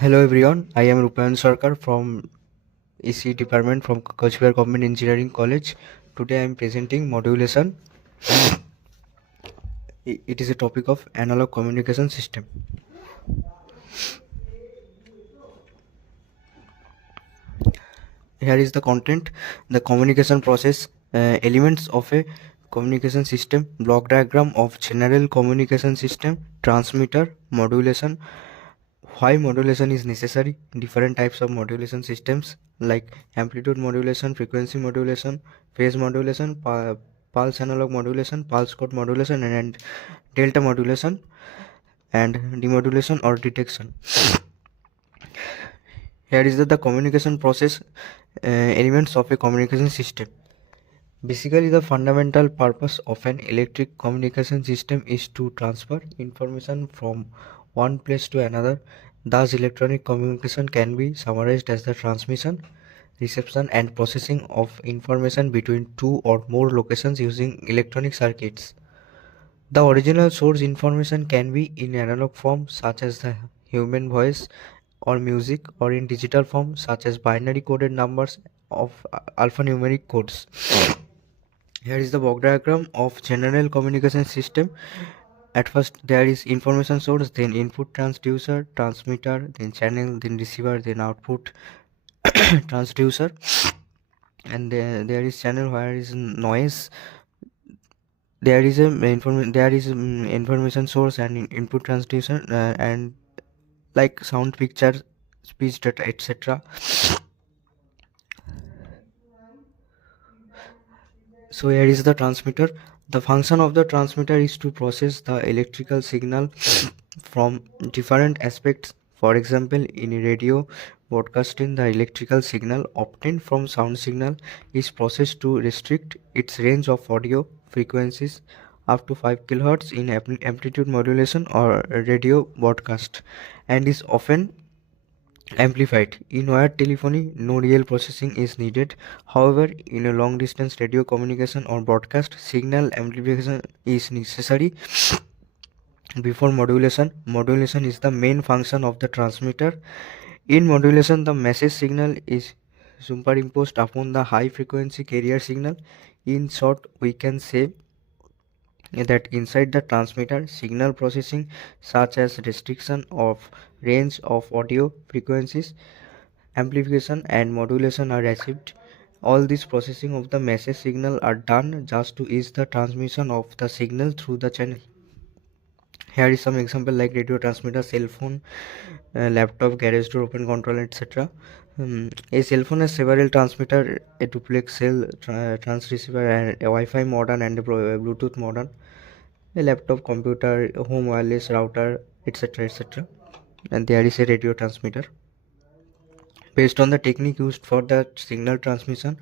Hello everyone, I am Rupayan Sarkar from EC department from Coochbehar Government Engineering College. Today I am presenting modulation. It is a topic of analog communication system. Here is the content, the communication process, elements of a communication system, block diagram of general communication system, transmitter, modulation, why modulation is necessary, different types of modulation systems like amplitude modulation, frequency modulation, phase modulation, pulse analog modulation, pulse code modulation, and delta modulation, and demodulation or detection. Here is the communication process, elements of a communication system. Basically, the fundamental purpose of an electric communication system is to transfer information from one place to another. Thus, electronic communication can be summarized as the transmission, reception, and processing of information between two or more locations using electronic circuits. The original source information can be in analog form, such as the human voice or music, or in digital form, such as binary coded numbers of alphanumeric codes. Here is the block diagram of general communication system. At first there is information source, then input transducer, transmitter, then channel, then receiver, then output transducer, and there is channel where is noise. There is a information source and input transducer, and like sound, picture, speech, data, etc. So here is the transmitter. The function of the transmitter is to process the electrical signal from different aspects. For example, in a radio broadcasting, the electrical signal obtained from sound signal is processed to restrict its range of audio frequencies up to 5 kHz in amplitude modulation or radio broadcast, and is often amplified. In wired telephony, no real processing is needed. However, in a long distance radio communication or broadcast, signal amplification is necessary before modulation. Modulation is the main function of the transmitter. In modulation, the message signal is superimposed upon the high frequency carrier signal. In short, we can say that inside the transmitter, signal processing such as restriction of range of audio frequencies, amplification, and modulation are achieved. All this processing of the message signal are done just to ease the transmission of the signal through the channel. Here is some example like radio transmitter, cell phone, laptop, garage door, open control, etc. A cell phone has several transmitter, a duplex cell, trans receiver, and a Wi-Fi modem and a Bluetooth modem. A laptop, computer, a home wireless router, etc., etc. And there is a radio transmitter. Based on the technique used for the signal transmission,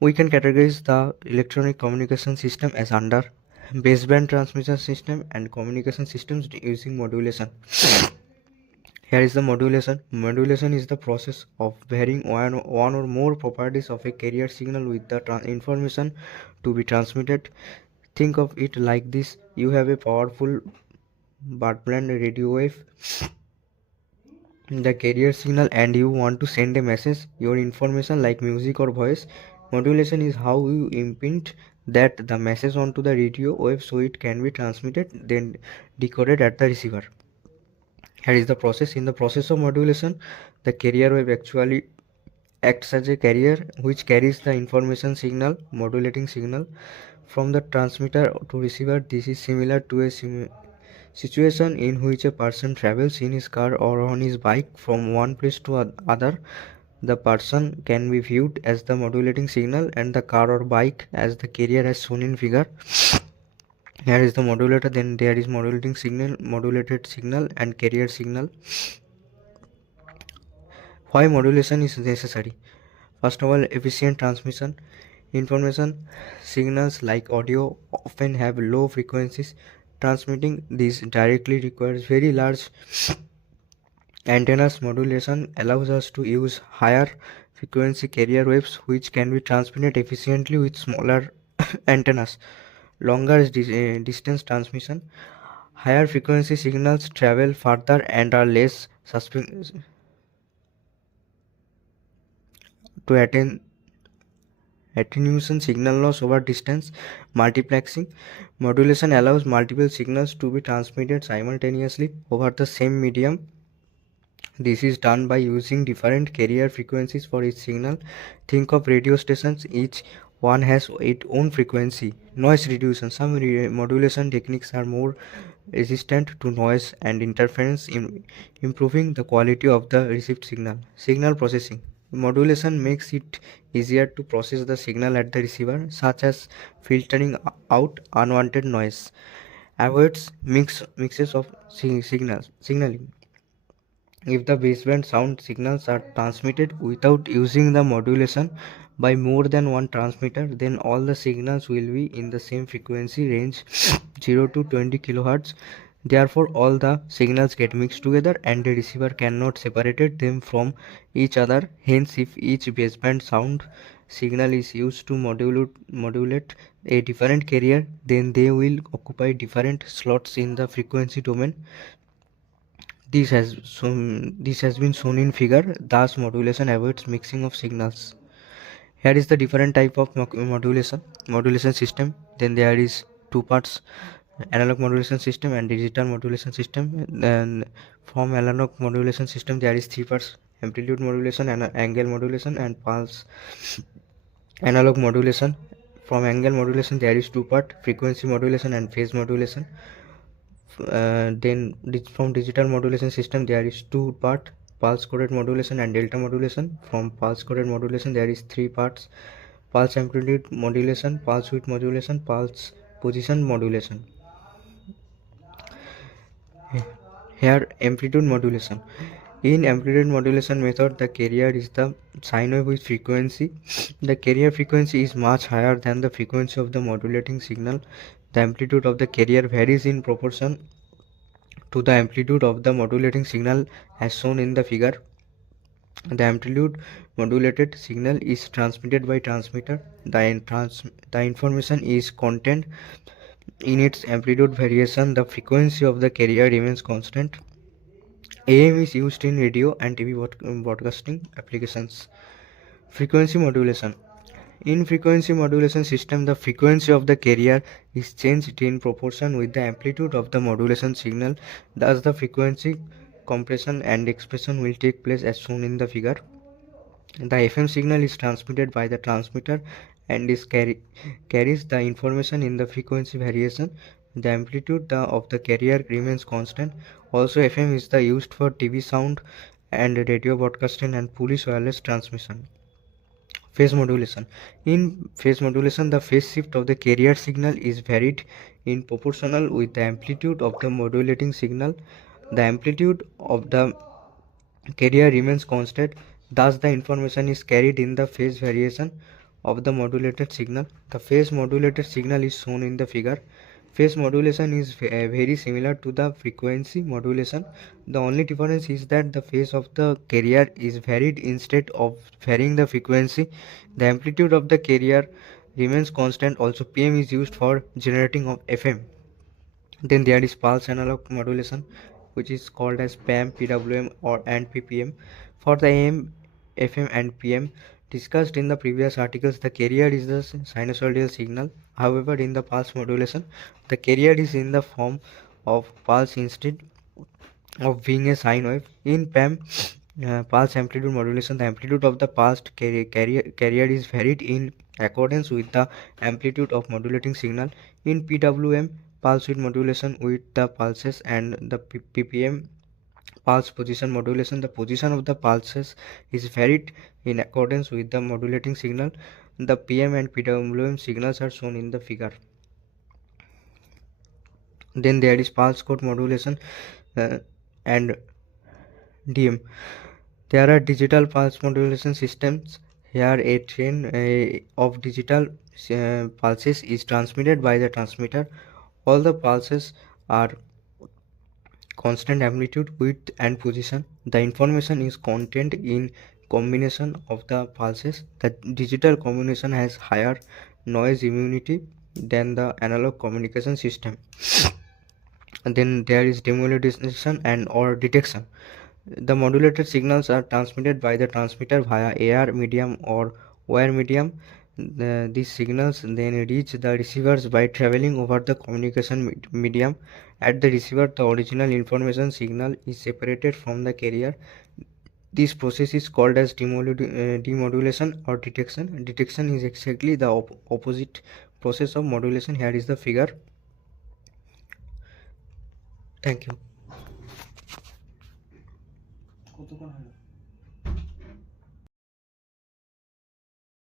we can categorize the electronic communication system as under baseband transmission system and communication systems using modulation. Here is the modulation. Modulation is the process of varying one or more properties of a carrier signal with the information to be transmitted. Think of it like this: you have a powerful broadband radio wave, the carrier signal, and you want to send a message, your information like music or voice. Modulation is how you impint that the message onto the radio wave so it can be transmitted, then decoded at the receiver. Here is the process. In the process of modulation, the carrier wave actually acts as a carrier which carries the information signal, modulating signal, from the transmitter to receiver. This is similar to a situation in which a person travels in his car or on his bike from one place to other. The person can be viewed as the modulating signal and the car or bike as the carrier as shown in figure. Here is the modulator, then there is modulating signal, modulated signal, and carrier signal. Why modulation is necessary? First of all, efficient transmission. Information signals like audio often have low frequencies. Transmitting these directly requires very large antennas. Modulation allows us to use higher frequency carrier waves which can be transmitted efficiently with smaller antennas. Longer distance transmission. Higher frequency signals travel further and are less to attenuation, signal loss over distance, multiplexing. Modulation allows multiple signals to be transmitted simultaneously over the same medium. This is done by using different carrier frequencies for each signal. Think of radio stations, each one has its own frequency. Noise reduction. Some modulation techniques are more resistant to noise and interference, improving the quality of the received signal. Signal processing. Modulation makes it easier to process the signal at the receiver, such as filtering out unwanted noise. Avoids mixes of signaling. If the baseband sound signals are transmitted without using the modulation by more than one transmitter, then all the signals will be in the same frequency range 0 to 20 kHz. Therefore, all the signals get mixed together and the receiver cannot separate them from each other. Hence, if each baseband sound signal is used to modulate a different carrier, then they will occupy different slots in the frequency domain. This has been shown in figure. Thus, modulation avoids mixing of signals. Here is the different type of modulation system. Then there is two parts: analog modulation system and digital modulation system. Then from analog modulation system there is three parts: amplitude modulation, and angle modulation, and pulse analog modulation. From angle modulation there is two part: frequency modulation and phase modulation. From digital modulation system there is two part: pulse coded modulation and delta modulation. From pulse coded modulation there is three parts: pulse amplitude modulation, pulse width modulation, pulse position modulation. Here amplitude modulation. In amplitude modulation method, the carrier is the sine wave with frequency. The carrier frequency is much higher than the frequency of the modulating signal. The amplitude of the carrier varies in proportion to the amplitude of the modulating signal as shown in the figure. The amplitude modulated signal is transmitted by transmitter. The information is contained in its amplitude variation. The frequency of the carrier remains constant. AM is used in radio and TV broadcasting applications. Frequency modulation. In frequency modulation system, the frequency of the carrier is changed in proportion with the amplitude of the modulation signal. Thus, the frequency compression and expression will take place as shown in the figure. The FM signal is transmitted by the transmitter and carries the information in the frequency variation. The amplitude of the carrier remains constant. Also, FM is used for TV sound and radio broadcasting and police wireless transmission. Phase modulation. In phase modulation, the phase shift of the carrier signal is varied in proportional with the amplitude of the modulating signal. The amplitude of the carrier remains constant. Thus, the information is carried in the phase variation of the modulated signal. The phase modulated signal is shown in the figure. Phase modulation is very similar to the frequency modulation. The only difference is that the phase of the carrier is varied instead of varying the frequency. The amplitude of the carrier remains constant. Also, PM is used for generating of FM. Then there is pulse analog modulation, which is called as PAM, PWM, and PPM. For the AM, FM, and PM discussed in the previous articles, the carrier is the sinusoidal signal. However, in the pulse modulation, the carrier is in the form of pulse instead of being a sine wave. In PAM, pulse amplitude modulation, the amplitude of the pulsed carrier is varied in accordance with the amplitude of modulating signal. In PWM, pulse width modulation with the pulses, and the PPM, pulse position modulation, the position of the pulses is varied in accordance with the modulating signal. The PM and PWM signals are shown in the figure. Then there is pulse code modulation and DM. There are digital pulse modulation systems. Here a train of digital pulses is transmitted by the transmitter. All the pulses are constant amplitude, width, and position. The information is contained in combination of the pulses. The digital combination has higher noise immunity than the analog communication system. And then there is demodulation and or detection. The modulated signals are transmitted by the transmitter via air medium or wire medium. These signals then reach the receivers by traveling over the communication medium. At the receiver, the original information signal is separated from the carrier. This process is called as demodulation or detection. Detection is exactly the opposite process of modulation. Here is the figure. Thank you.